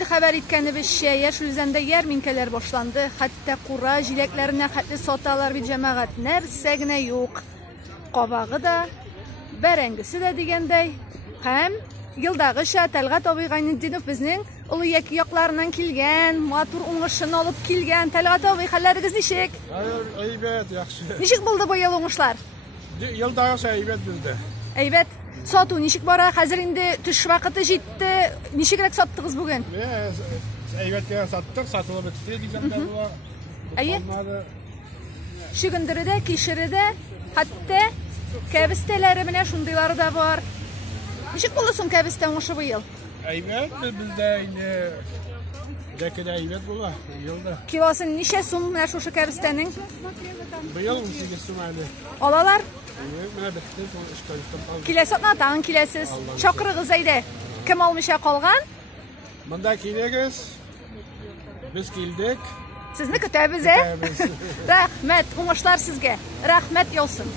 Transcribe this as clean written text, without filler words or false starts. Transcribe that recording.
indi xəbər etkənibizcə, yaş üzəndə yarminkalar başlandı. Hatta qura, jiləklərinə xətli sotalar bir cəmaət. Nərsəginə yox. Qavağı da, bərəngisi də degəndəy. Həm yıldağı Təlğat abi Qayniddinov bizning ulu yoqlarından kilgan, motor uңышын alıb kilgan. Təlğat abi, xəlləriniz nişik? Əybət, yaxşı. Nişik buldu bu yıl uңышlar? Yıldağı əybət bizdə. Əybət. Satу nişik bara? Hazır indi tuş vaxtı jetdi. Nişikrək satdınız bugün? Əybətə satdıq, satılıb bitdi degəndə bu. Əyi? Şu gündürdə, kişirdə, hatta kəbistələri mənə şundayları da var. Nişik bulursun kəbistə uңışı bu yıl? Əybət bizdə indi dəkədə əybət bula yılda. Kilosu neçə sum mənə şu kəbistənin? Bu yıl 18 sum əli. Alalar? Mənə bitdi, işlədim. Kiləsi atnatan, kiləsiz. Çakırığız eydi. Kim almışa qalğan? Bunda kiliyiz. Biz kildik. Sizni kütəbiz, Rəhmət, uңышlar sizgə. Rəhmət olsun.